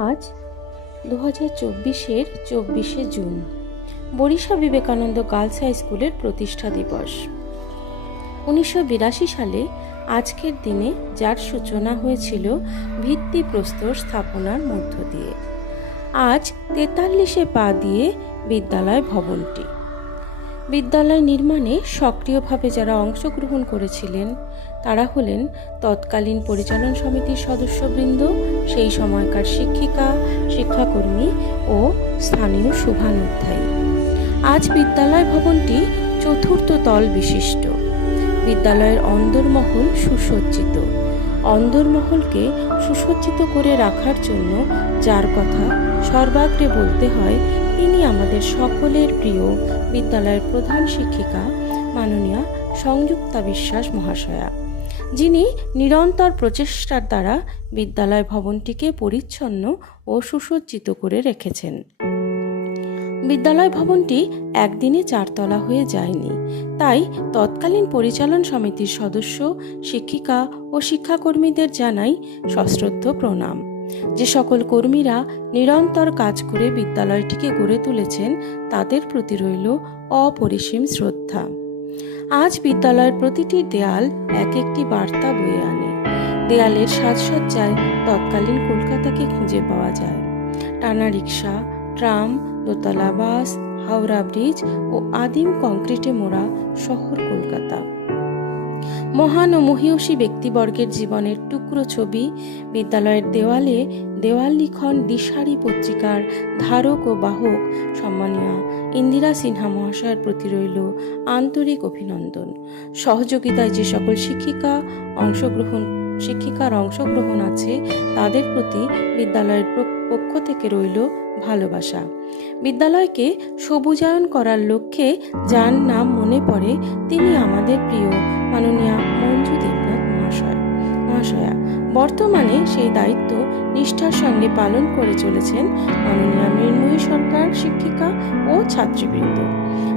আজ 2024-এর 24শে জুন, বরিশা বিবেকানন্দ গার্লস হাই স্কুলের প্রতিষ্ঠা দিবস। 1982 সালে আজকের দিনে যার সূচনা হয়েছিল ভিত্তিপ্রস্তর স্থাপনার মধ্য দিয়ে। আজ 43-এ পা দিয়ে বিদ্যালয় ভবনটি। বিদ্যালয় নির্মাণে সক্রিয়ভাবে যারা অংশগ্রহণ করেছিলেন তারা হলেন তৎকালীন পরিচালন সমিতির সদস্যবৃন্দ, সেই সময়কার শিক্ষিকা, শিক্ষাকর্মী ও স্থানীয় শুভানুধ্যায়ী। আজ বিদ্যালয় ভবনটি চতুর্থ তল বিশিষ্ট। বিদ্যালয়ের অন্দরমহল সুসজ্জিত। অন্দরমহলকে সুসজ্জিত করে রাখার জন্য যার কথা সর্বাগ্রে বলতে হয়, তিনি আমাদের সকলের প্রিয় বিদ্যালয়ের প্রধান শিক্ষিকা মাননীয়া সংযুক্তা বিশ্বাস মহাশয়া, যিনি নিরন্তর প্রচেষ্টার দ্বারা বিদ্যালয় ভবনটিকে পরিচ্ছন্ন ও সুসজ্জিত করে রেখেছেন। বিদ্যালয় ভবনটি একদিনে 4 তলা হয়ে যায়নি, তাই তৎকালীন পরিচালন সমিতির সদস্য, শিক্ষিকা ও শিক্ষাকর্মীদের জানাই সশ্রদ্ধ প্রণাম। যে সকল কর্মীরা নিরন্তর কাজ করে বিদ্যালয়টিকে গড়ে তুলেছেন তাদের প্রতি রইল অপরিসীম শ্রদ্ধা। আজ বিদ্যালয়ের প্রতিটি দেয়াল এক একটি বার্তা বয়ে আনে। দেয়ালের সাজসজ্জায় তৎকালীন কলকাতাকে খুঁজে পাওয়া যায়। টানা রিক্সা, ট্রাম, দোতলা বাস, হাওড়া ব্রিজ ও আদিম কংক্রিটে মোড়া শহর কলকাতা। মহান ও মহীয়সী ব্যক্তিবর্গের জীবনের টুকরো ছবি বিদ্যালয়ের দেওয়ালে দেওয়াল লিখন দিশারি পত্রিকার ধারক ও বাহক সম্মানীয় ইন্দিরা সিনহা মহাশয়ের প্রতি রইল আন্তরিক অভিনন্দন। সহযোগিতায় যে সকল শিক্ষিকার অংশগ্রহণ আছে তাদের প্রতি বিদ্যালয়ের পক্ষ থেকে রইল ভালোবাসা। বিদ্যালয়কে সবুজায়ন করার লক্ষ্যে যার নাম মনে পড়ে তিনি আমাদের প্রিয় মাননীয়া মঞ্জু দেবনাথ মহাশয়া। বর্তমানে সেই দায়িত্ব নিষ্ঠার সঙ্গে পালন করে চলেছেন মাননীয়া মৃন্ময়ী সরকার শিক্ষিকা ও ছাত্রীবৃন্দ।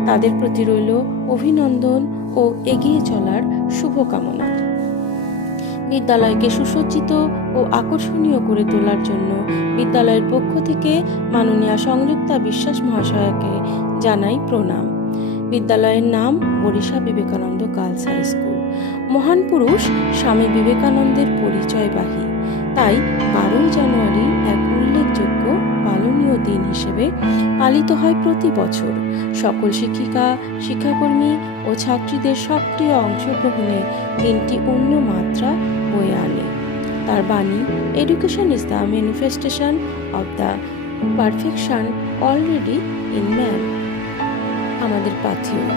তাদের প্রতি রইল অভিনন্দন ও এগিয়ে চলার শুভকামনা। বিদ্যালয়কে সুসজ্জিত ও আকর্ষণীয় করে তোলার জন্য বিদ্যালয়ের পক্ষ থেকে মাননীয়া সংযুক্তা বিশ্বাস মহাশয়াকে জানাই প্রণাম। বিদ্যালয়ের নাম Barisha Vivekananda girls high school. মহান পুরুষ স্বামী বিবেকানন্দের পরিচয়বাহী, তাই 12ই জানুয়ারি এক উল্লেখযোগ্য পালনীয় দিন হিসেবে পালিত হয় প্রতি বছর। সকল শিক্ষিকা, শিক্ষাকর্মী ও ছাত্রীদের সক্রিয় অংশগ্রহণে দিনটি অন্য মাত্রা বয়ে আনে। তার বাণী, education is the manifestation of the perfection already in man, আমাদের পাথেয়।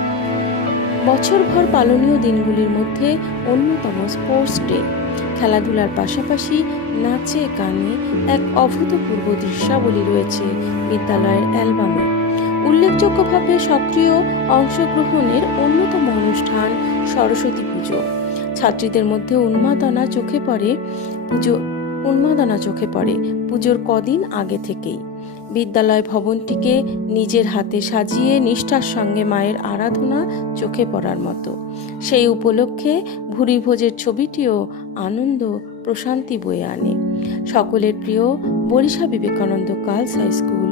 বছরভর পালনীয় দিনগুলির মধ্যে অন্যতম স্পোর্টস ডে। খেলাধুলার পাশাপাশি নাচে গানে এক অভূতপূর্ব দৃশ্যাবলী রয়েছে বিদ্যালয়ের অ্যালবামে। উল্লেখযোগ্যভাবে সক্রিয় অংশগ্রহণের অন্যতম অনুষ্ঠান সরস্বতী পুজো। ছাত্রীদের মধ্যে উন্মাদনা চোখে পড়ে পুজোর কদিন আগে থেকেই। বিদ্যালয় ভবনটিকে নিজের হাতে সাজিয়ে নিষ্ঠার সঙ্গে মায়ের আরাধনা চোখে পড়ার মতো। সেই উপলক্ষে ভুরিভোজের ছবিটিও আনন্দ প্রশান্তি বয়ে আনে। সকলের প্রিয় Barisha Vivekananda girls high school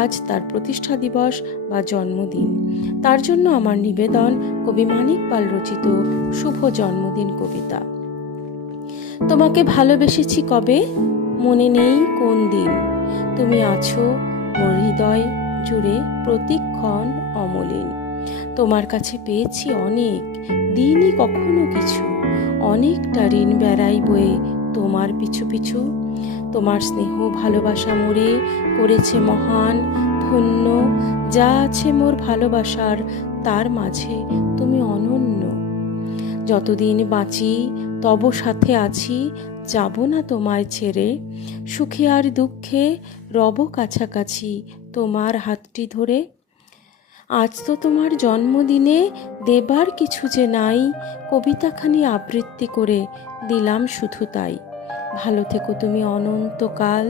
আজ তার প্রতিষ্ঠা দিবস বা জন্মদিন। তার জন্য আমার নিবেদন কবি মানিক পাল রচিত শুভ জন্মদিন কবিতা। তোমাকে ভালোবেসেছি কবে, মনে নেই কোন দিন, তুমি আছো মোর হৃদয় জুড়ে প্রতিক্ষণ অমলিন। তোমার কাছে পেয়েছি অনেক, দিনই কখনো কিছু, অনেকটা ঋণ বেড়াই বয়ে তোমার পিছু পিছু। তোমার স্নেহ ভালোবাসা মোরে করেছে মহান, ধন্য, যা আছে মোর ভালোবাসার তার মাঝে তুমি অনন্য। যতদিন বাঁচি তব সাথে আছি, যাব না তোমায় ছেড়ে, সুখে আর দুঃখে রব কাছাকাছি তোমার হাতটি ধরে। আজ তো তোমার জন্মদিনে দেবার কিছু যে নাই, কবিতাখানি আবৃত্তি করে দিলাম শুধু তাই। ভালো থেকো তুমি অনন্তকাল,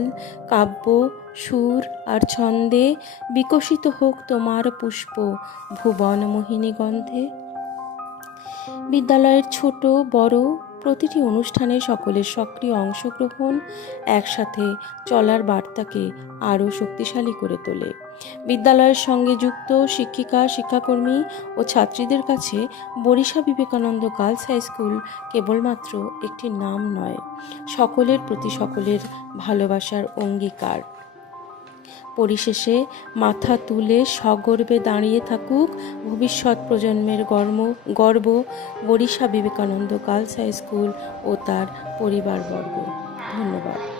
কাব্য, সুর আর ছন্দে বিকশিত হোক তোমার পুষ্প ভুবন মোহিনী গন্ধে। বিদ্যালয়ের ছোট বড় প্রতিটি অনুষ্ঠানে সকলের সক্রিয় অংশগ্রহণ একসাথে চলার বার্তাকে আরও শক্তিশালী করে তোলে। বিদ্যালয়ের সঙ্গে যুক্ত শিক্ষিকা, শিক্ষাকর্মী ও ছাত্রীদের কাছে Barisha Vivekananda girls high school কেবলমাত্র একটি নাম নয়, সকলের প্রতি সকলের ভালোবাসার অঙ্গীকার। পরিশেষে মাথা তুলে সগর্বে দাঁড়িয়ে থাকুক ভবিষ্যৎ প্রজন্মের গর্ব Barisha Vivekananda girls high school ও তার পরিবারবর্গ। ধন্যবাদ।